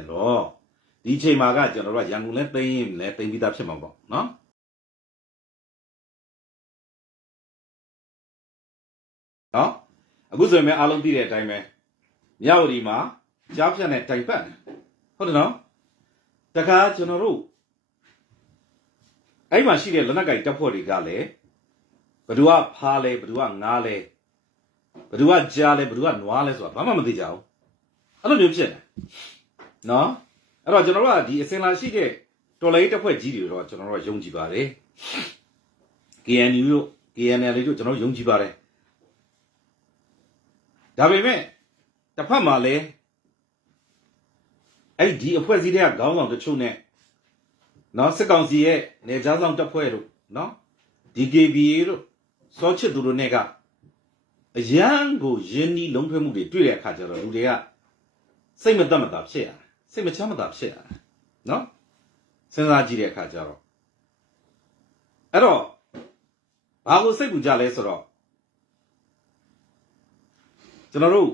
ပြန်တော့ဒီအချိန်မှာကကျွန်တော်တို့ကရန်ကုန်လဲသိမ်းရင်လဲသိမ်းပြီးသားဖြစ်မှာပေါ့နော်နော်အခုဆိုရင်အားလုံးသိတဲ့အတိုင်းပဲမြောက်ဝတီမှာကြားဖြတ်နဲ့တိုင်ပတ်တယ်ဟုတ်တယ်နော်တခါကျွန်တော်တို့အဲ့မှာရှိတဲ့လက်နက်ကိုင်တပ်ဖွဲ့တွေကလည်းဘယ်သူကဖားလဲဘယ်သူကငားလဲဘယ်သူကကြားလဲဘယ်သူကနွားလဲဆိုတာဘာမှမသိကြဘူးအဲ့လိုမျိုးဖြစ်တယ် နော်အဲ့တော့ကျွန်တော်တို့ကဒီအစင်လာရှိတဲ့တော်လိုင်းတပ်ဖွဲ့ကြီးတွေတော့ကျွန်တော်တို့ကယုံကြည်ပါတယ် KNU တို့ KNL တို့ကျွန်တော်တို့ယုံကြည်ပါတယ်ဒါပေမဲ့တစ်ဖက်မှာလည်းအဲ့ဒီအဖွဲ့အစည်းတွေကခေါင်းဆောင်တချို့နဲ့နော်စစ်ကောင်စီရဲ့နေကြားဆောင်တပ်ဖွဲ့တို့နော် DKBA တို့စောချစ်သူတို့နဲ့ကအရန်ကိုယင်းဒီလုံးထွေးမှုတွေတွေ့တဲ့အခါကျတော့လူတွေကစိတ်မသက်မသာဖြစ်ရတယ် စိတ်မချမ်းမသာဖြစ်ရတယ်နော်စဉ်းစားကြည့်တဲ့အခါကျတော့အဲ့တော့ဘာကိုစိတ်ပူကြလဲဆိုတော့ကျွန်တော်တို့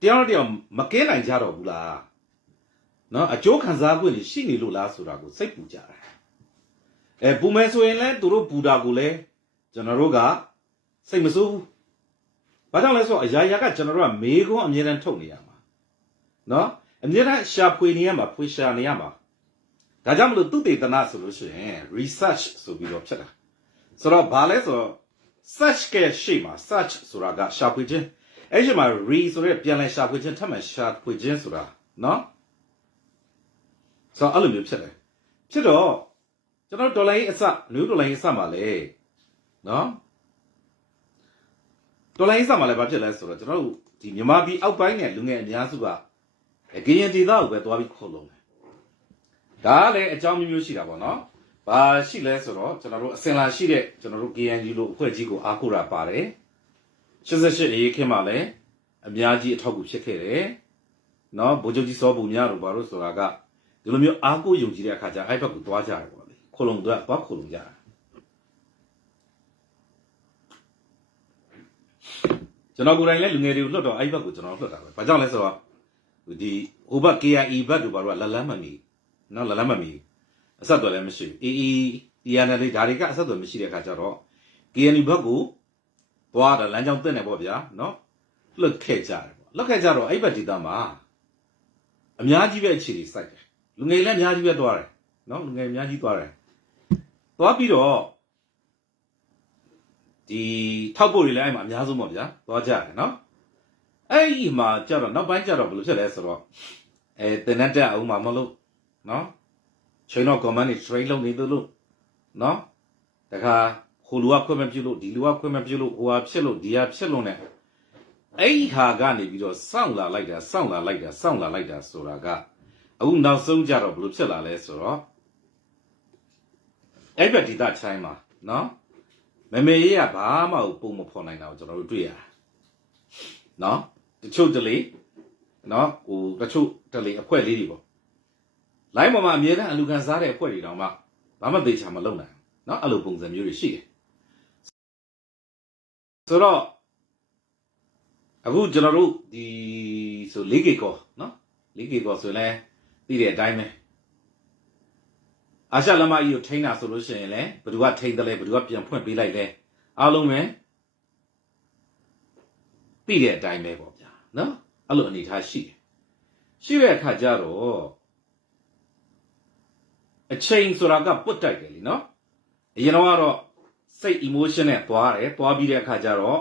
တရားတော်တရားမကဲနိုင်ကြတော့ဘူးလားနော်အကျိုးခံစား권တွေရှိနေလို့လားဆိုတာကိုစိတ်ပူကြတာအဲပူမယ်ဆိုရင်လဲသူတို့ပူတာကိုလဲကျွန်တော်တို့ကစိတ်မဆိုးဘူးဘာကြောင့်လဲဆိုတော့အရာရာကကျွန်တော်တို့ကမေးခွန်းအမြဲတမ်းထုတ်နေရမှာ နော်အမြဲတမ်းရှာဖွေနေရမှာဖွေရှာနေရမှာဒါကြောင့်မလို့သူတေသနာဆိုလို့ရှိရင် research ဆိုပြီးတော့ဖြစ်တာဆိုတော့ဘာလဲဆိုတော့ search ကရှေ့မှာ search ဆိုတာကရှာဖွေခြင်းအဲ့ဒီမှာ re ဆိုတဲ့ပြန်လည်ရှာဖွေခြင်းထပ်မံရှာဖွေခြင်းဆိုတာနော်ဆိုတော့အဲ့လိုမျိုးဖြစ်တယ်ဖြစ်တော့ကျွန်တော်ဒေါ်လာရေးအစနယူဒေါ်လာရေးအစမှာလေနော်ဒေါ်လာရေးအစမှာလည်းဘာဖြစ်လဲဆိုတော့ကျွန်တော်တို့ဒီမြန်မာပြည်အောက်ပိုင်းနဲ့လူငယ်အများစုက ကရင်ဒေသကိုပဲသွားပြီးခေါ်လုံးတယ်ဒါကလည်းအကြောင်းမျိုးမျိုးရှိတာပေါ့နော်ဘာရှိလဲဆိုတော့ကျွန်တော်တို့အစင်လာရှိတဲ့ကျွန်တော်တို့ KNU လို့အဖွဲ့ကြီးကိုအားကိုးတာပါတယ်88အရေးခင်းမှာလည်းအများကြီးအထောက်အကူဖြစ်ခဲ့တယ်နော်ဗိုလ်ချုပ်ကြီးစောပူများတို့ဘာလို့ဆိုတာကဒီလိုမျိုးအားကိုးယုံကြည်တဲ့အခါကျအဲ့ဘက်ကိုသွားကြတယ်ပေါ့လေခုလုံတော့သွားခုလုံကြတာကျွန်တော်ကိုယ်တိုင်လည်းလူငယ်တွေကိုလွတ်တော့အဲ့ဘက်ကိုကျွန်တော်လွတ်တာပဲဘာကြောင့်လဲဆိုတော့ ဒီဟိုဘက် KIE ဘက်တို့ဘာလို့လက်လန်းမမီနော်လက်လန်းမမီအဆက်တော်လည်းမရှိဘူး EE TNL ဒါတွေကအဆက်တော်မရှိတဲ့အခါကျတော့ KNU ဘက်ကိုသွားတာလမ်းကြောင်းတက်နေပေါ့ဗျာနော်လွတ်ခဲ့ကြတယ်ပေါ့လွတ်ခဲ့ကြတော့အဲ့ဘက်ဒေသမှာအများကြီးပဲအခြေအနေစိုက်တယ်လူငယ်လည်းအများကြီးပဲသွားတယ်နော်လူငယ်အများကြီးသွားတယ်သွားပြီးတော့ဒီထောက်ဖို့တွေလည်းအဲ့မှာအများဆုံးပေါ့ဗျာသွားကြတယ်နော် အဲ့ဒီမှာကြတော့နောက်ပိုင်းကြတော့ဘယ်လိုဖြစ်လဲဆိုတော့အဲတင်တဲ့တက်အောင်မှာမလို့နော်ချိန်တော့ command တွေ train လုပ်နေသလိုနော်တခါဟိုလူကခွင့်မပြုလို့ဒီလူကခွင့်မပြုလို့ဟိုဟာဖြစ်လို့ဒီဟာဖြစ်လို့ ਨੇ အဲ့ဒီဟာကနေပြီးတော့စောင့်လာလိုက်တာစောင့်လာလိုက်တာစောင့်လာလိုက်တာဆိုတာကအခုနောက်ဆုံးကြတော့ဘယ်လိုဖြစ်လာလဲဆိုတော့အဲ့ဘက်ဒီတာချိုင်းမှာနော်မမေရေးကဘာမှပုံမဖော်နိုင်တာကိုကျွန်တော်တို့တွေ့ရတာနော် တချို့တလေနော်ဟိုတချို့တလေအခွက်လေးတွေပေါ့လိုင်းပေါ်မှာအမြဲတမ်းအလူခံစားတဲ့အခွက်တွေတောင်မှဘာမှသေချာမလုပ်နိုင်နော်အဲ့လိုပုံစံမျိုးတွေရှိတယ်ဆိုတော့အခုကျွန်တော်တို့ဒီဆို league ကောနော် league ကောဆိုလဲသိတဲ့အတိုင်းပဲအာရှလမကြီးကိုထိန်းတာဆိုလို့ရှိရင်လည်းဘယ်သူကထိန်းတယ်လဲဘယ်သူကပြန်ဖွင့်ပေးလိုက်လဲအားလုံးပဲသိတဲ့အတိုင်းပဲပေါ့ နော်အဲ့လိုအနေထားရှိတယ်ရှိတဲ့အခါကျတော့အချိန်ဆိုတာကပွတ်တိုက်တယ်လीနော်အရင်တော့ကတော့စိတ် emotion နဲ့သွားတယ်သွားပြီးတဲ့အခါကျတော့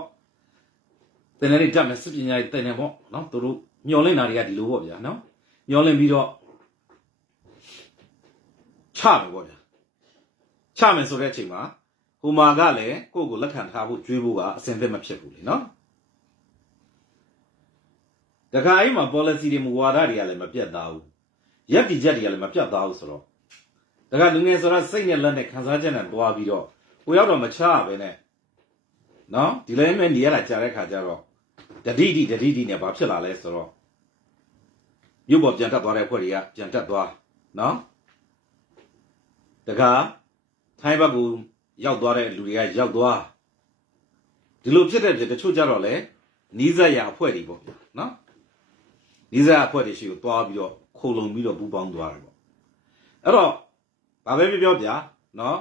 သင်လည်းဓာတ်နဲ့စစ်ပညာတွေသင်တယ်ပေါ့နော်သူတို့ညှော်လင့်တာတွေကဒီလိုပေါ့ဗျာနော်ညှော်လင့်ပြီးတော့ချမယ်ပေါ့ဗျာချမယ်ဆိုတဲ့အချိန်မှာဟိုမာကလည်းကိုယ့်ကိုလက်ခံထားဖို့ကြွေးဖို့ကအဆင်သင့်မဖြစ်ဘူးလीနော် တခါအိမ်မှာ policy တွေမူဝါဒတွေကလည်းမပြတ်သားဘူးရက်တီချက်တွေကလည်းမပြတ်သားဘူးဆိုတော့ဒါကလူငယ်ဆိုတာစိတ်နဲ့လက်နဲ့ခံစားချက်နဲ့တွားပြီးတော့ကိုရောက်တော့မချရပဲနဲ့နော်ဒီလိုမျိုးနေရတာကြားတဲ့ခါကျတော့တတိတိတတိတိနဲ့ဘာဖြစ်လာလဲဆိုတော့မြို့ပေါ်ပြန်တက်သွားတဲ့အဖွဲ့တွေကပြန်တက်သွားနော်တခါထိုင်းဘက်ကိုရောက်သွားတဲ့လူတွေကရောက်သွားဒီလိုဖြစ်တဲ့တချို့ကြတော့လေနီးစပ်ရအဖွဲ့တွေပေါ့နော် ဒီစားအဖွဲ့တွေရှိကိုတွားပြီးတော့ခိုလုံပြီးတော့ပူပေါင်းသွားတယ်ပေါ့အဲ့တော့ဘာပဲပြောပြောဗျာနော်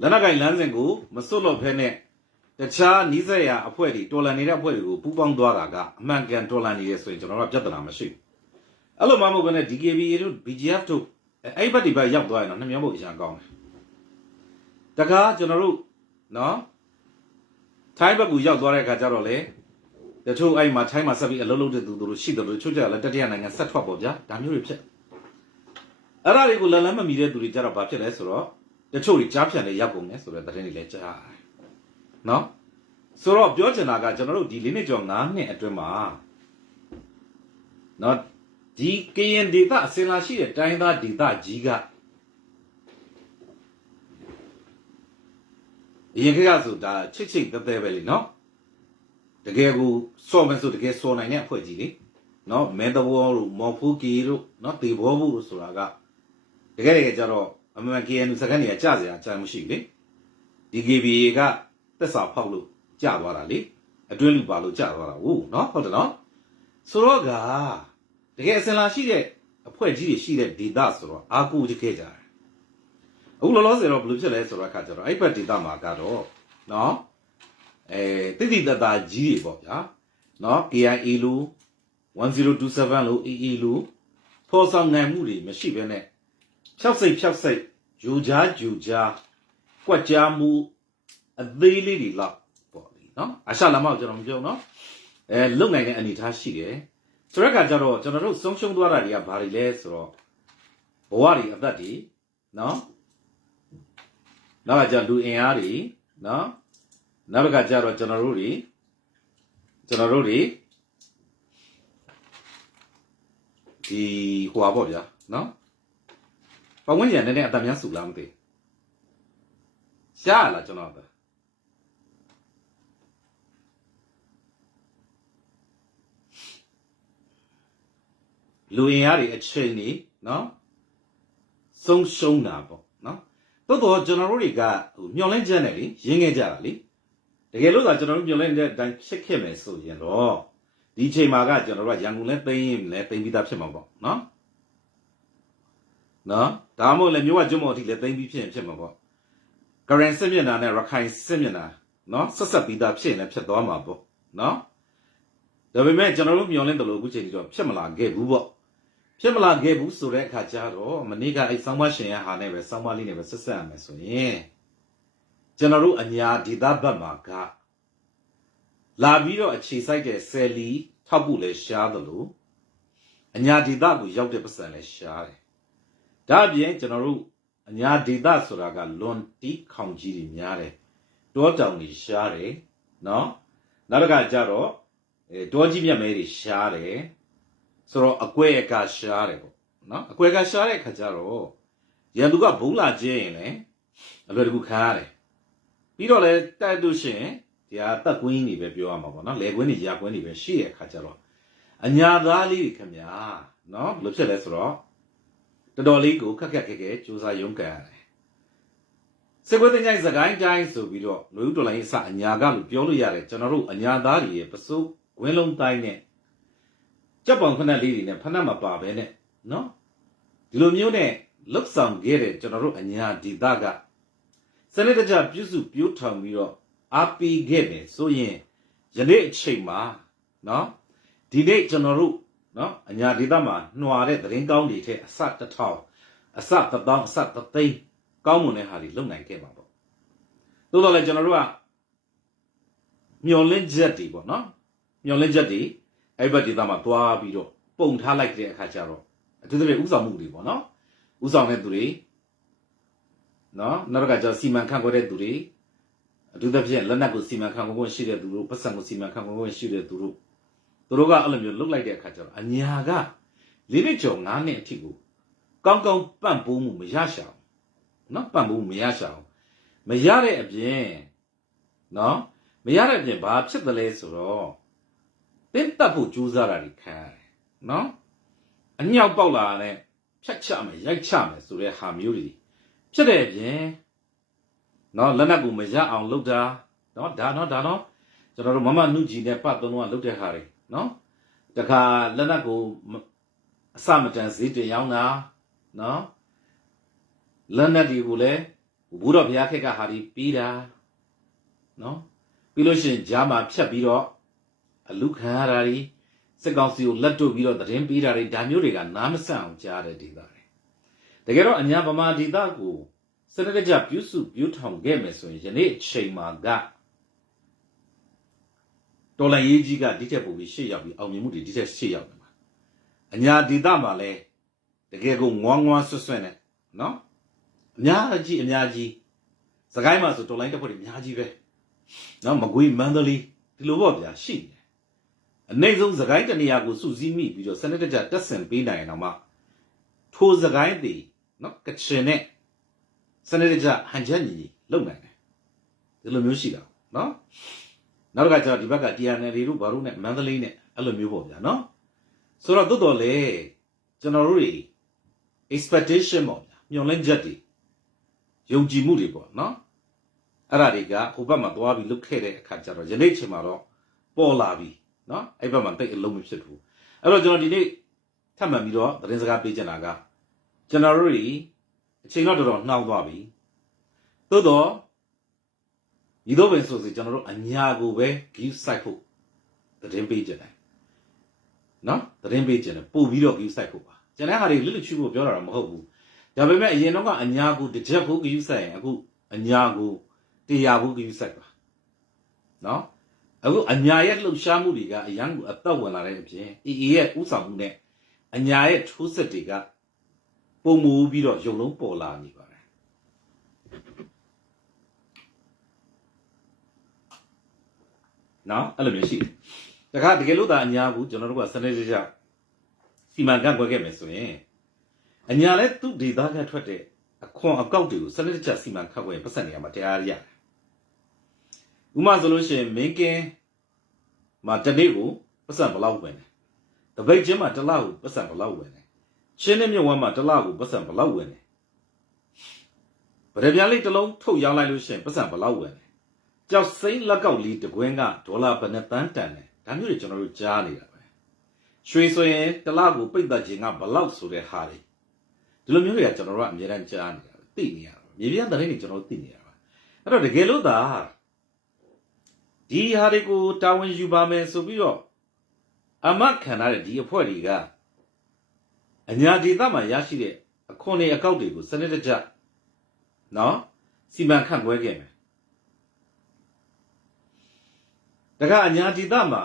လက်နက်ကင်လမ်းစဉ်ကိုမစွတ်လို့ဖဲနဲ့တခြားနီးစပ်ရာအဖွဲ့တွေတော်လန်နေတဲ့အဖွဲ့တွေကိုပူပေါင်းသွားတာကအမှန်ကန်တော်လန်နေရဆိုရင်ကျွန်တော်တို့ကပြဿနာမရှိဘူးအဲ့လိုမှမဟုတ်ဘဲနဲ့ DKB တို့ BGF တို့အဲ့ဘက်ဒီဘက်ရောက်သွားရင်တော့နှမျောဖို့အရန်ကောင်းတယ်တခါကျွန်တော်တို့နော်ထိုင်းဘက်ကိုရောက်သွားတဲ့အခါကျတော့လေ တချို့အဲ့မှာထိုင်းမှာဆက်ပြီးအလုပ်လုပ်တဲ့သူတို့ရှိတယ်လို့တချို့ကြလည်းတတိယနိုင်ငံဆက်ထွက်ပေါ့ဗျာဒါမျိုးတွေဖြစ်အဲ့ဒါတွေကိုလက်လန်းမမီတဲ့သူတွေကြတော့ဘာဖြစ်လဲဆိုတော့တချို့တွေကြားဖြန်လေးရောက်ကုန်တယ်ဆိုတဲ့သတင်းတွေလည်းကြားရတယ်နော်ဆိုတော့ပြောချင်တာကကျွန်တော်တို့ဒီ၄နှစ်ကျော်၅နှစ်အတွင်းမှာနော်ဒီကရင်ဒေတာအစင်လာရှိတဲ့တိုင်းသားဒေတာကြီးကအရင်ခေတ်ကဆိုဒါချစ်ချစ်တဲတဲပဲလေနော် တကယ်ကိုစော်မယ်ဆိုတကယ်စော်နိုင်တဲ့အဖွဲ့ကြီးလေနော်မဲတဘောတို့မော်ဖူကီတို့နော်တေဘောဘူးတို့ဆိုတာကတကယ်တကယ်ကြတော့အမှန် KNU စကန်နေကြစရာအချမ်းမရှိဘူးလေဒီ KBA ကတက်စာဖောက်လို့ကြာသွားတာလေအတွင်းလူပါလို့ကြာသွားတာဟုတ်နော်ဟုတ်တယ်နော်ဆိုတော့ကတကယ်အစင်လာရှိတဲ့အဖွဲ့ကြီးတွေရှိတဲ့ဒေတာဆိုတော့အာကူကြခဲ့ကြတယ်အခုလောလောဆယ်တော့ဘယ်လိုဖြစ်လဲဆိုတော့အခါကျတော့အဲ့ဘက်ဒေတာမှာကတော့နော် အဲတိတိတတာကြီးတွေပေါ့ဗျာနော် KIA လို့1027လို့ EE လို့ဖော်ဆောင်နိုင်မှုတွေမရှိဘဲနဲ့ဖြောက်စိတ်ဖြောက်စိတ်ယူကြားယူကြားကွက်ကြားမှုအသေးလေးတွေလောက်ပေါ့ဒီနော်အရှာလမောက်ကျွန်တော်မပြောနော်အဲလုံနိုင်တဲ့အနေအထားရှိတယ်ဆိုတော့ကကြတော့ကျွန်တော်တို့ဆုံးရှုံးသွားတာတွေကဘာတွေလဲဆိုတော့ဘဝတွေအသက်တွေနော်နောက်ကကြလူအင်အားတွေနော် နောက်ကကြတော့ကျွန်တော်တို့တွေကျွန်တော်တို့တွေဒီဟိုပါပေါ့ဗျာနော်ပတ်ဝန်းကျင်နည်းနည်းအတများစုလားမသိရှားလားကျွန်တော်ပဲလူအင်အားတွေအချိန်နေနော်ဆုံးရှုံးတာပေါ့နော်တိုးတော့ကျွန်တော်တို့တွေကဟိုမျောလင်းချက်နဲ့လေရင်းခဲ့ကြတာလေ တကယ်လို့သာကျွန်တော်တို့မျောလင်းတဲ့အတိုင်းဖြစ်ခဲ့မယ်ဆိုရင်တော့ဒီအချိန်မှာကကျွန်တော်တို့ကရန်ကုန်လဲသိမ်းရင်လဲသိမ်းပြီးသားဖြစ်မှာပေါ့နော်နော်ဒါမှမဟုတ်လဲမြို့ဝကျွန်းမော်အထိလဲသိမ်းပြီးဖြစ်ရင်ဖြစ်မှာပေါ့ကရင်စစ်မျက်နှာနဲ့ရခိုင်စစ်မျက်နှာနော်ဆက်ဆက်ပြီးသားဖြစ်ရင်လည်းဖြစ်သွားမှာပေါ့နော်ဒါပေမဲ့ကျွန်တော်တို့မျောလင်းတယ်လို့အခုချိန်ကြီးတော့ဖြစ်မလာခဲ့ဘူးပေါ့ဖြစ်မလာခဲ့ဘူးဆိုတဲ့အခါကျတော့မနေ့ကအဲ့ဆောင်းမရှင်ရဟာနဲ့ပဲဆောင်းမလေးနဲ့ပဲဆက်ဆက်ရမယ်ဆိုရင် ကျွန်တော်တို့အညာဒေသဘက်မှာကလာပြီးတော့အခြေစိုက်တဲ့ဆယ်လီ ထောက်ဖို့လဲရှားတယ်လို့အညာဒေသကိုရောက်တဲ့ပတ်စံလဲရှားတယ်ဒါအပြင်ကျွန်တော်တို့အညာဒေသဆိုတာကလွန်တီးခေါင်ကြီးတွေများတယ်တောတောင်တွေရှားတယ်နော်နောက်တစ်ခါကျတော့အဲတောကြီးမြတ်မဲတွေရှားတယ်ဆိုတော့အကွဲအကရှားတယ်ပေါ့နော်အကွဲကရှားတဲ့ခါကျတော့ရန်သူကဘုံလာကျင်းရင်လည်းအလွယ်တကူခံရတယ် ပြီးတော့လည်းတိုက်လို့ရှိရင်ဒီဟာတက်ကွင်းနေပဲပြောရမှာပေါ့နော်လေကွင်းနေရာကွင်းနေပဲရှိတဲ့ခါကျတော့အညာသားလေးတွေခင်ဗျာနော်ဘယ်လိုဖြစ်လဲဆိုတော့တော်တော်လေးကိုခက်ခက်ခဲခဲစူးစမ်းရုန်းကန်ရတယ်စေကွေးတင်ကြိုင်စကိုင်းတိုင်းဆိုပြီးတော့လူဦးတော်လိုင်းအစအညာကလို့ပြောလို့ရတယ်ကျွန်တော်တို့အညာသားတွေရဲ့ပစိုးဝင်းလုံးတိုင်းနဲ့ကြက်ပောင်ခဏလေးတွေနဲ့ဖဏမပါပဲနဲ့နော်ဒီလိုမျိုးနဲ့လုတ်ဆောင်ခဲ့တဲ့ကျွန်တော်တို့အညာဒီတာက စနစ်တကျပြုစုပြိုးထောင်ပြီးတော့အားပေးခဲ့တယ်ဆိုရင်ယနေ့အချိန်မှာနော်ဒီနေ့ကျွန်တော်တို့နော်အညာဒေသမှာနှွာတဲ့သတင်းကောင်းတွေထက်အစတစ်ထောင်အစတစ်တောင်းအစတစ်သိန်းကောင်းမွန်တဲ့ဟာတွေလုံနိုင်ခဲ့ပါပေါ့သို့တော်လည်းကျွန်တော်တို့ကမျောလင့်ချက်တွေပေါ့နော်မျောလင့်ချက်တွေအဲ့ဘက်ဒေသမှာတွားပြီးတော့ပုံထားလိုက်တဲ့အခါကျတော့အထူးသဖြင့်ဥဆောင်မှုတွေပေါ့နော်ဥဆောင်တဲ့သူတွေ နော်နောက်တစ်ခါကျစီမံခန့်ခွဲတဲ့သူတွေအထူးသဖြင့်လက်နက်ကိုစီမံခန့်ခွဲခွင့်ရှိတဲ့သူတို့ပတ်စံကိုစီမံခန့်ခွဲခွင့်ရှိတဲ့သူတို့သူတို့ကအဲ့လိုမျိုးလုတ်လိုက်တဲ့အခါကျတော့အညာကလေးနှစ်ကျော်၅နှစ်အထိကိုကောင်းကောင်းပန့်ပိုးမှုမရရှာဘူးနော်ပန့်ပိုးမှုမရရှာဘူးမရတဲ့အပြင်နော်မရတဲ့အပြင်ဘာဖြစ်တယ်လဲဆိုတော့တင်းတက်ဖို့ကြိုးစားတာတွေခံရတယ်နော်အညောက်ပေါက်လာတဲ့ဖြတ်ချမယ်ရိုက်ချမယ်ဆိုတဲ့ဟာမျိုးတွေ ဖြစ်တဲ့အပြင်နော်လက်နက်ကိုမရအောင်လုပ်တာနော်ဒါနော်ဒါနော်ကျွန်တော်တို့မမနုကြီးနဲ့ပတ်သုံးလုံးကလုပ်တဲ့ဟာတွေနော်တခါလက်နက်ကိုမအစမတန်ဈေးတင်ရောင်းတာနော်လက်နက်တွေကိုလည်းဘုရားဘုရားခက်ကဟာဒီပြီးတာနော်ပြီးလို့ရှိရင်ဂျာမာဖြတ်ပြီးတော့အလူခံရတာဒီစစ်ကောင်စီကိုလက်တွပြီးတော့သတင်းပေးတာတွေဒါမျိုးတွေကနားမဆန့်အောင်ကြားတဲ့ဒေသတွေ တကယ်တော့အညာဗမာဒေသကိုစနစ်တကျပြုစုပြုထောင်ခဲ့မယ်ဆိုရင်ယနေ့အချိန်မှာကတော်လိုင်းရေးကြီးကဒီချက်ပို့ပြီးရှေ့ရောက်ပြီးအောင်မြင်မှုတွေဒီချက်ရှေ့ရောက်နေမှာအညာဒေသမှာလဲတကယ်ကိုငွားငွားဆွတ်ဆွတ်နဲ့နော်အများကြီးအများကြီးစကိုင်းမှာဆိုတော်လိုင်းတစ်ဖွဲ့တွေအများကြီးပဲနော်မကွေးမန္တလေးဒီလိုပေါ့ဗျာရှိတယ်အနိုင်ဆုံးစကိုင်းတနေရာကိုစုစည်းမိပြီးတော့စနစ်တကျတက်ဆင်ပေးနိုင်ရင်တော့မှထိုစကိုင်းတည် နော်ကချင်နဲ့စနစ်တကျဟန်ချက်ညီညီလုပ်နိုင်တယ်ဒီလိုမျိုးရှိတာနော်နောက်တစ်ခါကျတော့ဒီဘက်က TNL တွေတို့ဘာလို့နဲ့မန္တလေးနဲ့အဲ့လိုမျိုးပေါ့ဗျာနော်ဆိုတော့တိုးတော်လေကျွန်တော်တို့တွေ expectation ပေါ့ဗျာမျှော်လင့်ချက်တွေယုံကြည်မှုတွေပေါ့နော်အဲ့ဒါတွေကဟိုဘက်မှာသွားပြီးလုတ်ခဲ့တဲ့အခါကျတော့ယနေ့ချိန်မှာတော့ပေါ်လာပြီနော်အဲ့ဘက်မှာတိတ်အလုံးမဖြစ်ဘူးအဲ့တော့ကျွန်တော်ဒီနေ့ထပ်မှန်ပြီးတော့သတင်းစကားပေးချင်တာက ကျွန်တော်တို့တွေအချိန်တော့တော်တော်နှောင်းသွားပြီသို့တော့ဤတော့ပင်ဆိုစီကျွန်တော်တို့အညာကိုပဲ give site ဖို့သတင်းပေးချင်တယ်နော်သတင်းပေးချင်တယ်ပို့ပြီးတော့ give site ဖို့ပါကျွန်တော်ဟာတွေလွတ်လွတ်ချူဖို့ပြောတာတော့မဟုတ်ဘူးဒါပေမဲ့အရင်တော့ကအညာကိုတစ်ချက်ဖို့ give site ရင်အခုအညာကိုတရားဖို့ give site ပါနော်အခုအညာရဲ့လှုပ်ရှားမှုတွေကအရန်ကိုအသက်ဝင်လာတဲ့အပြင်အေအေရဲ့ဥဆောင်မှုနဲ့အညာရဲ့ထိုးစစ်တွေက ပုံမူပြီးတော့ရုံလုံးပေါ်လာနေပါတယ်နော်အဲ့လိုမျိုးရှိတယ်တခါတကယ်လို့သာအညာဘူးကျွန်တော်တို့ကစနေကြကြစီမံကန့်ကွက်ခဲ့မယ်ဆိုရင်အညာလဲသူ့ဒေသကထွက်တဲ့အခွန်အကောက်တွေကိုစနစ်တကျစီမံခန့်ခွဲပတ်စံနေရမှာတရားရတယ်ဥမာဆိုလို့ရှိရင်မင်းကင်းမှာတနေ့ကိုပတ်စံဘယ်လောက်ဝင်လဲတပိတ်ချင်းမှာတစ်လကိုပတ်စံဘယ်လောက်ဝင်လဲ ချင်းနဲ့မြဝမ်းမှာတစ်လကိုပတ်စံဘယ်လောက်ဝင်လဲဗရပြားလေးတစ်လုံးထုတ်ရောင်းလိုက်လို့ရှိရင်ပတ်စံဘယ်လောက်ဝင်လဲကြောက်စိမ့်လက်ကောက်လေးတကွင်းကဒေါ်လာဘယ်နှတန်းတန်လဲဒါမျိုးတွေကျွန်တော်တို့ကြားနေတာပဲရွှေဆိုရင်တစ်လကိုပိတ်သက်ခြင်းကဘယ်လောက်ဆိုတဲ့ဟာတွေဒီလိုမျိုးတွေကကျွန်တော်တို့ကအများအားကြားနေတာပဲသိနေရတာမြေပြတဲ့တွေကျွန်တော်တို့သိနေရတာအဲ့တော့တကယ်လို့သာဒီဟာတွေကိုတာဝန်ယူပါမယ်ဆိုပြီးတော့အမတ်ခံရတဲ့ဒီအဖွဲ့တွေက အညာဒေသမှာရရှိတဲ့အခွန်တွေအကောက်တွေကိုစနစ်တကျနော်စီမံခန့်ခွဲခဲ့မယ်တကအညာဒေသမှာ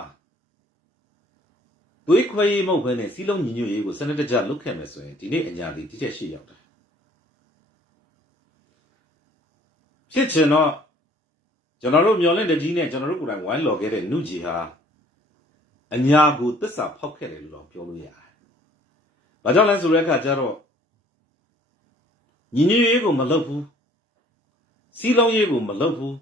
သွေးခွဲရေးမဟုတ်ဘဲနဲ့စီးလုံးညီညွတ်ရေးကိုစနစ်တကျလုပ်ခဲ့မယ်ဆိုရင်ဒီနေ့အညာဒီတစ်ချက်ရှိရောက်တယ်ဖြစ်ချင်တော့ကျွန်တော်တို့မျော်လင့်တဲ့ကြီးနဲ့ကျွန်တော်တို့ကိုယ်တိုင်ဝိုင်းလော်ခဲ့တဲ့နုကြီးဟာအညာကိုတစ္ဆာဖောက်ခဲ့တယ်လို့တော့ပြောလို့ရတယ်။ ဘာကြောင့်လဲဆိုတဲ့အခါကျတော့ညီညွတ်ရေးကိုမလုပ်ဘူး။စီးလုံးရေးကိုမလုပ်ဘူး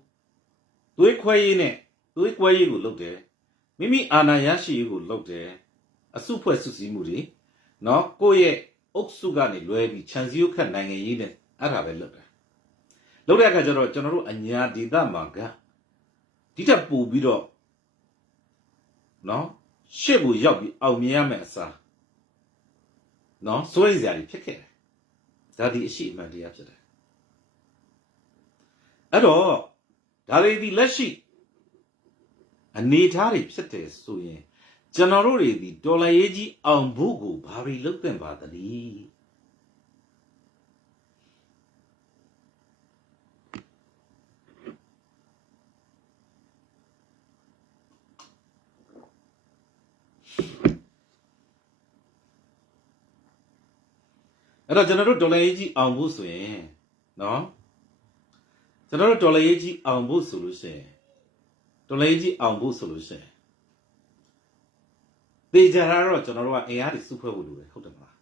။သွေးခွဲရေးနဲ့သွေးကွဲရေးကိုလုပ်တယ်။မိမိအာဏာရရှိရေးကိုလုပ်တယ်။အစုဖွဲ့စုစည်းမှုတွေနော်ကိုယ့်ရဲ့အုပ်စုကနေလွဲပြီးခြံစည်းရုပ်ခတ်နိုင်ငံရေးနဲ့အဲ့ဒါပဲလုပ်တယ်။လုပ်တဲ့အခါကျတော့ကျွန်တော်တို့အညာဒေသမှာကဒီထက်ပိုပြီးတော့နော်ရှေ့ကိုရောက်ပြီးအောင်မြင်ရမယ့်အစား နော်စိုးရိမ်စရာတွေဖြစ်ခဲ့တယ်ဒါဒီအရှိအမှန်တရားဖြစ်တယ်အဲ့တော့ဒါတွေဒီလက်ရှိအနေထားတွေဖြစ်တယ်ဆိုရင်ကျွန်တော်တို့တွေဒီဒေါ်လာရေးကြီးအောင်ဖို့ကိုဘာတွေလုပ်သင့်ပါသလဲ အဲ့တော့ကျွန်တော်တို့ဒေါ်လာရေးကြီးအောင်ဖို့ဆိုရင်နော်ကျွန်တော်တို့ဒေါ်လာရေးကြီးအောင်ဖို့ဆိုလို့ရှိရင်ဒေါ်လာရေးကြီးအောင်ဖို့ဆိုလို့ရှိရင်တေချာတော့ကျွန်တော်တို့ကအင်အားတွေစုဖွဲ့ဖို့လိုတယ်ဟုတ်တယ်မလား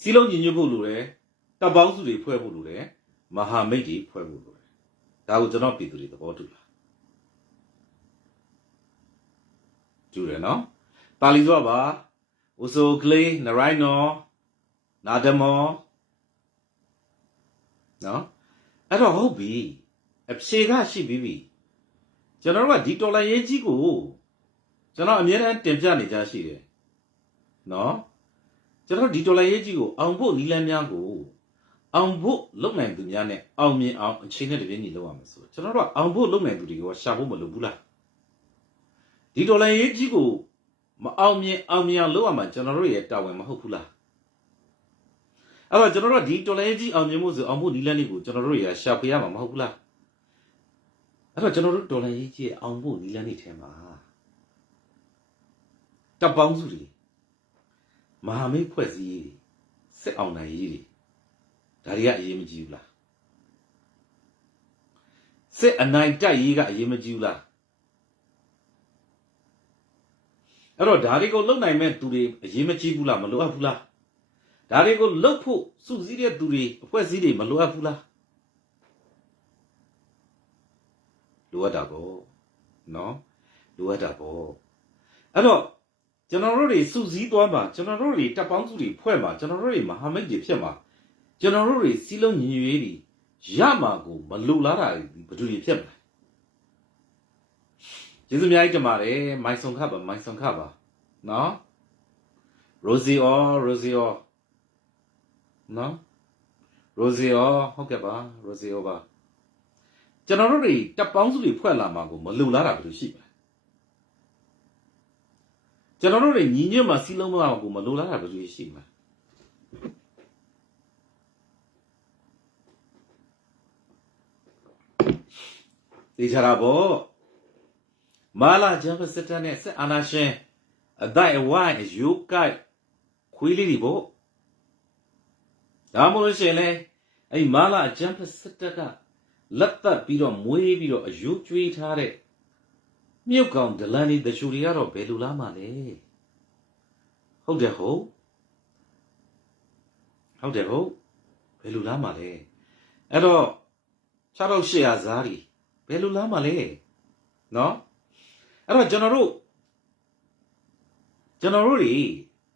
စီလုံးညီညွတ်ဖို့လိုတယ်တပ်ပေါင်းစုတွေဖွဲ့ဖို့လိုတယ်မဟာမိတ်တွေဖွဲ့ဖို့လိုတယ်ဒါကိုကျွန်တော်ပြည်သူတွေသဘောတူလားတူတယ်နော်ပါဠိဆိုပါ ဥဆိုကလေးနရိုင်းနော်နာဒမောနော်အဲ့တော့ဟုတ်ပြီအဖြေကရှိပြီးပြီကျွန်တော်တို့ကဒီတော်လိုင်းရေးကြီးကိုကျွန်တော်အမြဲတမ်းတင်ပြနေကြရှိတယ်နော်ကျွန်တော်ဒီဒေါ်လာရေးကြီးကိုအောင်ဖို့နီလန်းများကိုအောင်ဖို့လုပ်နိုင်သူများနဲ့အောင်မြင်အောင်အချိန်နဲ့တပြေးညီလုပ်ရမယ်ဆိုကျွန်တော်တို့ကအောင်ဖို့လုပ်နိုင်သူတွေကရှာဖို့မလိုဘူးလားဒီဒေါ်လာရေးကြီးကို မအောင်မြင်အောင်မြင်အောင်လုပ်ရမှာကျွန်တော်တို့ရဲ့တာဝန်မဟုတ်ဘူးလားအဲ့တော့ကျွန်တော်တို့ကဒီဒေါ်လာရေးကြီးအောင်မြင်မှုဆိုအောင်ဖို့နီလန်းလေးကိုကျွန်တော်တို့ရရှာဖွေရမှာမဟုတ်ဘူးလားအဲ့တော့ကျွန်တော်တို့ဒေါ်လာရေးကြီးရဲ့အောင်ဖို့နီလန်းလေးထဲမှာတပ်ပေါင်းစုတွေမဟာမိတ်ဖွဲ့စည်းရေးတွေစစ်အောင်နိုင်ရေးတွေဒါတွေကအရေးမကြီးဘူးလားစစ်အနိုင်တိုက်ရေးကအရေးမကြီးဘူးလား အဲ့တော့ဒါတွေကိုလုံနိုင်မဲ့သူတွေအရေးမကြီးဘူးလားမလိုအပ်ဘူးလားဒါတွေကိုလုံဖို့စုစည်းတဲ့သူတွေအဖွဲ့အစည်းတွေမလိုအပ်ဘူးလားလိုအပ်တာပေါ့နော်လိုအပ်တာပေါ့အဲ့တော့ကျွန်တော်တို့တွေစုစည်းသွားမှာကျွန်တော်တို့တွေတပ်ပေါင်းစုတွေဖွဲ့မှာကျွန်တော်တို့တွေမဟာမိတ်တွေဖြစ်မှာကျွန်တော်တို့တွေစီးလုံးညီညွတ်ရေးတွေရမှာကိုမလိုလားတာတွေဘယ်သူတွေဖြစ်မ လဲကျေးဇူးအများကြီးတင်ပါတယ်မိုင်ဆွန်ခပါမိုင်ဆွန်ခပါနော်ရိုစီအောရိုစီအောနော်ရိုစီအောဟုတ်ကဲ့ပါရိုစီအောပါကျွန်တော်တို့တွေတပ်ပေါင်းစုတွေဖွဲ့လာမှာကိုမလိုလားတာဘယ်လိုရှိမလဲကျွန်တော်တို့တွေညီညွတ်မှစီးလုံးမှာကိုမလိုလားတာဘယ်လိုရှိမလဲသိကြတာပေါ့ မာလာဂျမ်ပစတန်နဲ့ဆက်အာနာရှင်အဒိုင်အဝိုင်းအယူကိုက်ခွေးလေးတွေပေါ့ဒါမှမဟုတ်လို့ရှိရင်လေအဲ့ဒီမာလာဂျမ်ပစတန်ကလက်သက်ပြီးတော့မွေးပြီးတော့အယူကျွေးထားတဲ့မြုပ်ကောင်ဒလန်ဒီတချူတွေကတော့ဘယ်လိုလားမလဲဟုတ်တယ်ဟုတ်ဟုတ်တယ်ဟုတ်ဘယ်လိုလားမလဲအဲ့တော့6800ဇားတွေဘယ်လိုလားမလဲနော် အဲ့တော့ကျွန်တော်တို့ကျွန်တော်တို့တွေ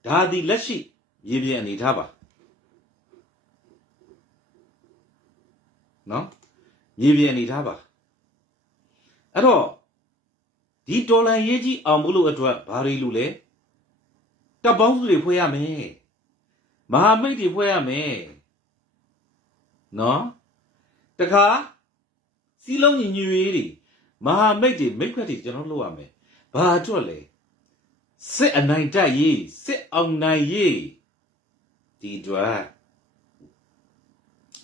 ဒါဒီလက်ရှိရေပြင်အနေထားပါနော်ရေပြင်အနေထားပါအဲ့တော့ဒီဒေါ်လာရေးကြီးအောင်မှုလို့အတွက်ဘာတွေလို့လဲတပ်ပေါင်းစုတွေဖွဲ့ရမယ်မဟာမိတ်တွေဖွဲ့ရမယ်နော်တခါစီလုံးညီညွတ်ရေးတွေ မဟာမိတ်တွေမိတ်ခွက်တွေကျွန်တော်လုပ်ရမယ်ဘာအတွက်လဲစစ်အနိုင်တိုက်ရေးစစ်အောင်နိုင်ရေးဒီအတွက်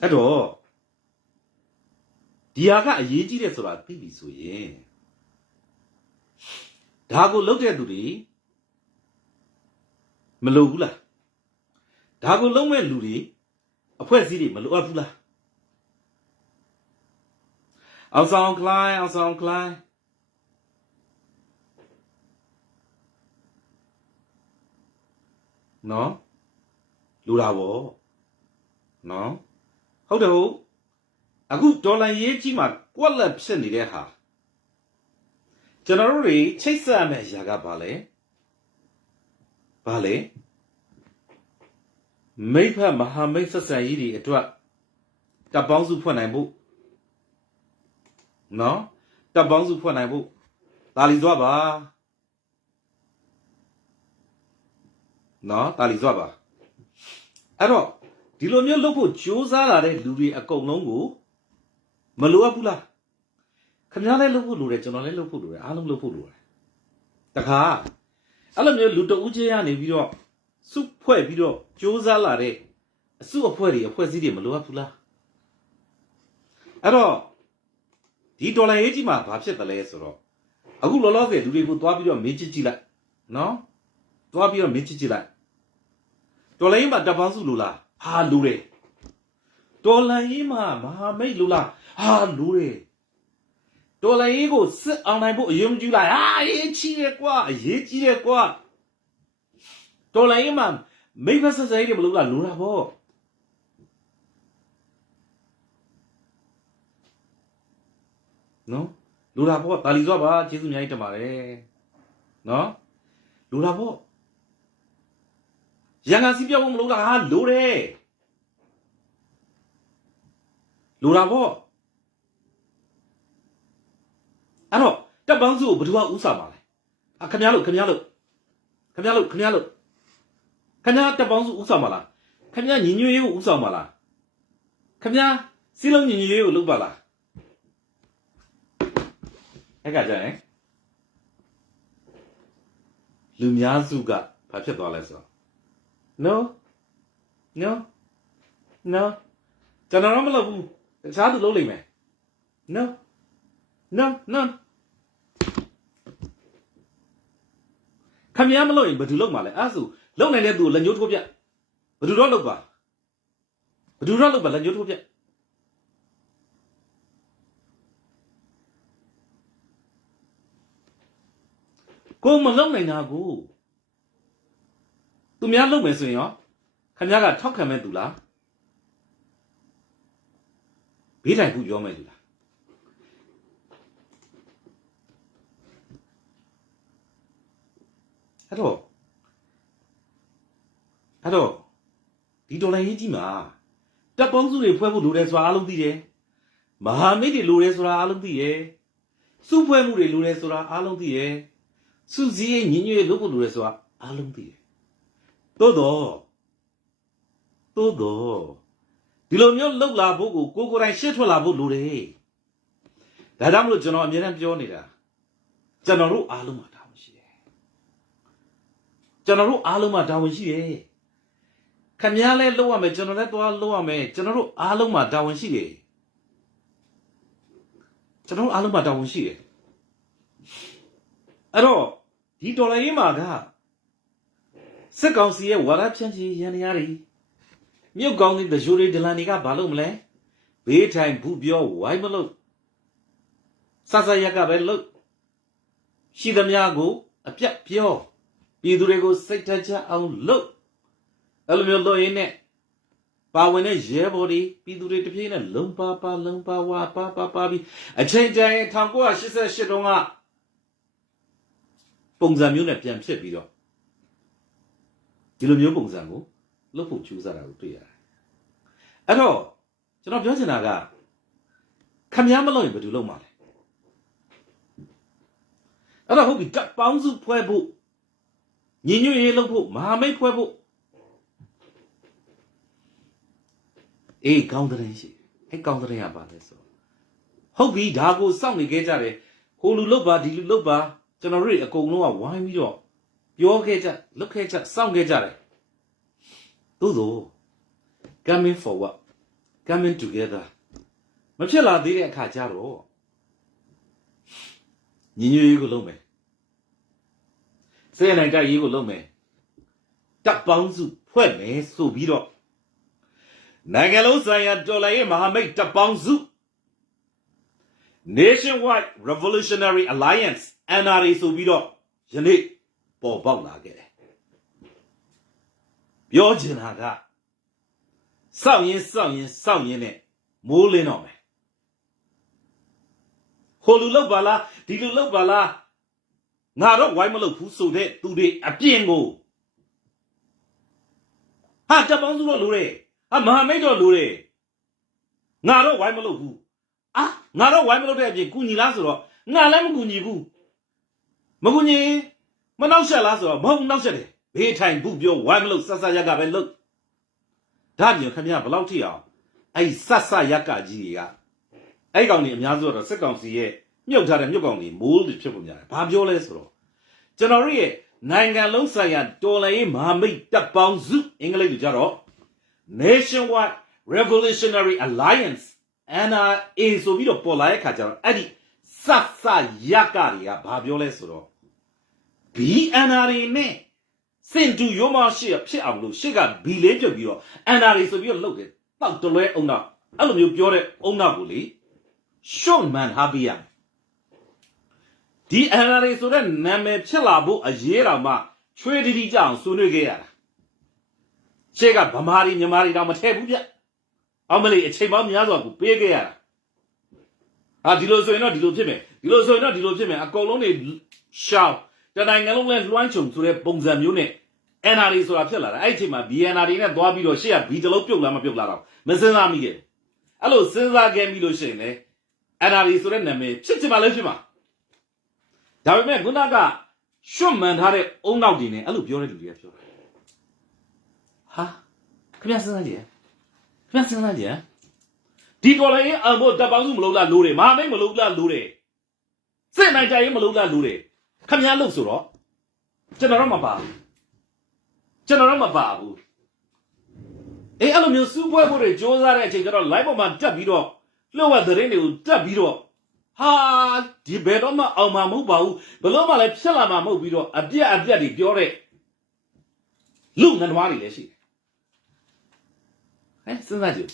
အဲ့တော့ဒီဟာကအရေးကြီးတယ်ဆိုတာသိပြီဆိုရင်ဒါကိုလုပ်တဲ့သူတွေမလိုဘူးလားဒါကိုလုံးမဲ့လူတွေအဖွဲ့အစည်းတွေမလိုအပ်ဘူးလား အောင်ဆောင်ကလိုင်းအောင်ဆောင်ကလိုင်းနော်လူလာဗောနော်ဟုတ်တယ်ဟုတ်အခုဒေါ်လာရေးကြီးမှာကွက်လက်ဖြစ်နေတဲ့ဟာကျွန်တော်တို့တွေချိတ်ဆက်မဲ့ຢာကဘာလဲဘာလဲမိဖက်မဟာမိတ်ဆက်ဆံရေးတွေအတွက်တပ်ပေါင်းစုဖွဲ့နိုင်ဖို့ နော်တပ်ပေါင်းစုဖွဲ့နိုင်ဖို့တာလီသွားပါနော်တာလီသွားပါအဲ့တော့ဒီလိုမျိုးလုပ်ဖို့ကြိုးစားလာတဲ့လူတွေအကုန်လုံးကိုမလိုအပ်ဘူးလားခင်ဗျားလည်းလုပ်ဖို့လိုတယ်ကျွန်တော်လည်းလုပ်ဖို့လိုတယ်အားလုံးလုပ်ဖို့လိုတယ်တခါအဲ့လိုမျိုးလူတဦးချင်းကနေပြီးတော့စုဖွဲ့ပြီးတော့ကြိုးစားလာတဲ့အစုအဖွဲ့တွေအဖွဲ့အစည်းတွေမလိုအပ်ဘူးလားအဲ့တော့ ဒီဒေါ်လာရေးကြီးမှာဘာဖြစ်တယ်လဲဆိုတော့အခုလောလောဆယ်လူတွေကိုသွားပြီးတော့မင်းချစ်ကြည့်လိုက်နော်သွားပြီးတော့မင်းချစ်ကြည့်လိုက်ဒေါ်လာရေးမှာတပ်ပေါင်းစုလိုလားဟာလိုတယ်ဒေါ်လာရေးမှာမဟာမိတ်လိုလားဟာလိုတယ်ဒေါ်လာရေးကိုစစ်အောင်နိုင်ဖို့အရေးမကြီးလားဟာအရေးကြီးတယ်ကွာအရေးကြီးတယ်ကွာဒေါ်လာရေးမှာမိဘဆက်ဆံရေးတွေမလုပ်လားလိုတာပေါ့ နော်လိုတာပေါ့တာလီစွာပါကျေးဇူးအများကြီးတင်ပါတယ်နော်လိုတာပေါ့ရန်ကန်စီးပြောင်းဖို့မလုပ်လားဟာလိုတယ်လိုတာပေါ့အဲ့တော့တပ်ပေါင်းစုကိုဘယ်သူကဥစားပါလဲအခင်ဗျားလို့ခင်ဗျားလို့ခင်ဗျားလို့ခင်ဗျားလို့ခင်ဗျားတက်ပေါင်းစုဥဆောင်ပါလားခင်ဗျားညီညွတ်ရေးကိုဥဆောင်ပါလားခင်ဗျားစီလုံးညီညွတ်ရေးကိုလုပ်ပါလား အဲ့ကကြရင်လူများစုကဘာဖြစ်သွားလဲဆိုတော့ no no no ကျွန်တော်တော့မလုပ်ဘူးတခြားသူလုပ်လိမ့်မယ် no no no ခမရမလို့ရင်ဘယ်သူလုပ်မှာလဲအဲ့ဒါဆိုလုပ်နိုင်တဲ့သူကိုလက်ညှိုးထိုးပြဘယ်သူတော့လုပ်ပါဘယ်သူတော့လုပ်ပါလက်ညှိုးထိုးပြ ကိုမလုပ်နိုင်တာကိုသူများလုပ်မယ်ဆိုရင်ရောခမရကထောက်ခံမဲ့သူလားဘေးတိုင်ဘူးပြောမဲ့သူလားအဲ့တော့အဲ့တော့ဒီဒေါ်လာရေးကြီးမှာတပ်ပေါင်းစုတွေဖွဲ့ဖို့လိုတယ်ဆိုတာအားလုံးသိတယ်မဟာမိတ်တွေလိုတယ်ဆိုတာအားလုံးသိတယ်စုဖွဲ့မှုတွေလိုတယ်ဆိုတာအားလုံးသိတယ် စုစည်းရေးညီညွတ်ရေးလုပ်ဖို့လိုတယ်ဆိုတာအားလုံးသိတယ်သို့တော့သို့တော့ဒီလိုမျိုးလှုပ်လာဖို့ကိုကိုယ်ကိုယ်တိုင်ရှင်းထွက်လာဖို့လိုတယ်ဒါကြောင့်မလို့ကျွန်တော်အမြဲတမ်းပြောနေတာကျွန်တော်တို့အားလုံးမှာတာဝန်ရှိတယ်ကျွန်တော်တို့အားလုံးမှာတာဝန်ရှိတယ်ခမည်းလဲလှုပ်ရမယ်ကျွန်တော်လည်းသွားလှုပ်ရမယ်ကျွန်တော်တို့အားလုံးမှာတာဝန်ရှိတယ်ကျွန်တော်တို့အားလုံးမှာတာဝန်ရှိတယ်အဲ့တော့ ဒီဒေါ်လာရေးမှာကစစ်ကောင်စီရဲ့ဝါဒဖြန့်ချီရန်ရာတွေမြုပ်ကောင်းတဲ့ဂျိုရီဒလန်တွေကဘာလုပ်မလဲဘေးထိုင်ဘူးပြောဝိုင်းမလို့ဆဆရက်ကပဲလို့ရှိသမျှကို အပြတ်ပြောပြည်သူတွေကိုစိတ်ထကြအောင်လုပ်အဲ့လိုမျိုးလုပ်ရင်းနဲ့ပါဝင်တဲ့ရဲဘော်တွေပြည်သူတွေတပြေးနဲ့လုံပါပါလုံပါဝါပါပါပါပြီးအချိန်တန်1988တုန်းက ပုံစံမျိုးနဲ့ပြန်ဖြစ်ပြီးတော့ဒီလိုမျိုးပုံစံကိုလုပ်ဖို့ကြိုးစားတာကိုတွေ့ရတယ်အဲ့တော့ကျွန်တော်ပြောချင်တာကခမည်းမလို့ရင်ဘယ်သူလုပ်မှာလဲအဲ့တော့ဟုတ်ပြီတပ်ပေါင်းစုဖွဲ့ဖို့ညီညွတ်ရေးလုပ်ဖို့မဟာမိတ်ဖွဲ့ဖို့အေးကောင်းတဲ့ရင်ရှိအဲ့ကောင်းတဲ့ရင်ကပါလဲဆိုဟုတ်ပြီဒါကိုစောင့်နေခဲ့ကြတယ်ဟိုလူလုပ်ပါဒီလူလုပ်ပါ ကျွန်တော်တို့တွေအကုန်လုံးကဝိုင်းပြီးတော့ပြောခဲ့ကြလုပ်ခဲ့ကြစောင့်ခဲ့ကြတယ်သို့သော coming forward coming together မဖြစ်လာသေးတဲ့အခါကျတော့ညီညွတ်ရေးကိုလုပ်မယ်စေရနိုင်တိုက်ရေးကိုလုပ်မယ်တပ်ပေါင်းစုဖွဲ့မယ်ဆိုပြီးတော့နိုင်ငံလုံးဆိုင်ရာတော်လှန်ရေးမဟာမိတ်တပ်ပေါင်းစု Nationwide Revolutionary Alliance NRA ဆိုပြီးတော့ယနေ့ပေါ်ပေါက်လာခဲ့တယ်ပြောချင်တာကစောင့်ရင်စောင့်ရင်စောင့်ရင်နဲ့မိုးလင်းတော့မယ်ဟိုလူလောက်ပါလားဒီလူလောက်ပါလားငါတော့ဝိုင်းမလုပ်ဘူးဆိုတဲ့သူတွေအပြင်းကိုဟာတပ်ပေါင်းစုတော့လိုတယ်ဟာမဟာမိတ်တော့လိုတယ်ငါတော့ဝိုင်းမလုပ်ဘူးအာငါတော့ဝိုင်းမလုပ်တဲ့အပြင်ကုညီလားဆိုတော့ငါလည်းမကုညီဘူး မကုညီမနှောက်ရှက်လားဆိုတော့မဟုတ်ဘူးနှောက်ရှက်တယ်ဘေးထိုင်ဘူးပြောဝိုင်းမလုပ်ဆက်ဆက်ရက်ကပဲလုပ်ဒါပြင်ခင်ဗျာဘယ်လောက်ထိအောင်အဲ့ဒီဆက်ဆက်ရက်ကကြီးတွေကအဲ့ကောင်တွေအများစုတော့စစ်ကောင်စီရဲ့မြုပ်ထားတဲ့မြုပ်ကောင်တွေမိုးတွေဖြစ်ပုံများတယ်ဘာပြောလဲဆိုတော့ကျွန်တော်တို့ရဲ့နိုင်ငံလုံးဆိုင်ရာတော်လှန်ရေးမဟာမိတ်တပ်ပေါင်းစုအင်္ဂလိပ်လိုကြတော့ Nationwide Revolutionary Alliance NRA ဆိုပြီးတော့ပေါ်လာတဲ့ခါကျတော့အဲ့ဒီစဆရက်ကတွေကဘာပြောလဲဆိုတော့ BNRA နဲ့စင်တူရိုးမရှိဖြစ်အောင်လို့ရှစ်က B လေးပြုတ်ပြီးတော့ NRA ဆိုပြီးတော့လုပ်တယ်တောက်တလွဲအုံနောက်အဲ့လိုမျိုးပြောတဲ့အုံနောက်ကိုလေရှုံမန်ဟာဘီယာဒီ NRA ဆိုတဲ့နာမည်ဖြစ်လာဖို့အရေးတော်မှချွေးတီတီကြအောင်ဆွေးနွေးခဲ့ရတာရှစ်ကဗမာရီမြန်မာရီတော့မထည့်ဘူးဗျအောင်မလေးအချိန်ပေါင်းများစွာကိုပေးခဲ့ရတာဟာဒီလိုဆိုရင်တော့ဒီလိုဖြစ်မယ်ဒီလိုဆိုရင်တော့ဒီလိုဖြစ်မယ်အကုန်လုံးတွေရှောင်း တနိုင်ငံလုံးလဲလွှမ်းခြုံဆိုတဲ့ပုံစံမျိုးနဲ့ NRD ဆိုတာဖြစ်လာတာအဲ့ဒီအချိန်မှာ BNRD နဲ့သွားပြီးတော့ရှေ့က B တလုံးပြုတ်လားမပြုတ်လားတော့မစင်စားမိခဲ့ဘူးအဲ့လိုစဉ်းစားခဲ့ပြီလို့ရှိရင်လေ NRD ဆိုတဲ့နာမည်ဖြစ်ချင်မှလည်းဖြစ်မှာဒါပေမဲ့ခုနကရွှတ်မှန်ထားတဲ့အုံနောက်တွေနဲ့အဲ့လိုပြောတဲ့လူတွေကပြောတယ်ဟာခင်ဗျာစဉ်းစားကြည့်ခင်ဗျာစဉ်းစားကြည့်ဒီတော်လိုင်းအံဖို့တပ်ပေါင်းစုမလုပ်လားလို့တယ်မဟာမိတ်မလုပ်လားလို့တယ်စစ်နိုင်ကြရင်မလုပ်လားလို့တယ် ခင်ဗျာလို့ဆိုတော့ကျွန်တော်တော့မပါဘူးကျွန်တော်တော့မပါဘူးအေးအဲ့လိုမျိုးစူးပွဲဖို့တွေစ조사တဲ့အချိန်ကျတော့ live ပေါ်မှာတက်ပြီးတော့လှုပ်ဝက်သတင်းတွေကိုတက်ပြီးတော့ဟာဒီဘယ်တော့မှအောင်မှာမဟုတ်ပါဘူးဘယ်လို့မှလည်းဖြစ်လာမှာမဟုတ်ပြီးတော့အပြက်အပြက်တွေပြောတဲ့လူငန်သမားတွေလည်းရှိတယ်ဟဲ့စဉ်းစားကြည့်